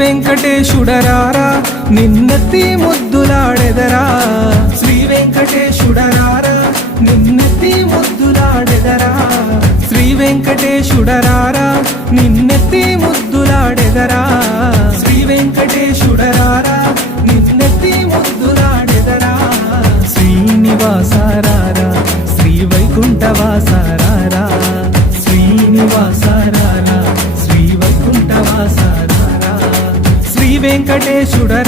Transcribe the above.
వెంకటేశుడరారా నిన్నెత్తి ముద్దులాడెదరా Shri వెంకటేశుడరారా నిన్నెత్తి ముద్దులాడెదరా Shri వెంకటేశుడరారా నిన్నెత్తి ముద్దులాడెదరా Shri వెంకటేశుడరారా నిన్నెత్తి ముద్దులాడెదరా శ్రీనివాసారారా Shri వైకుంఠవాసారారా శ్రీనివాసారారా Shri వైకుంఠవాసారారా Shri వెంకటేశుడరారా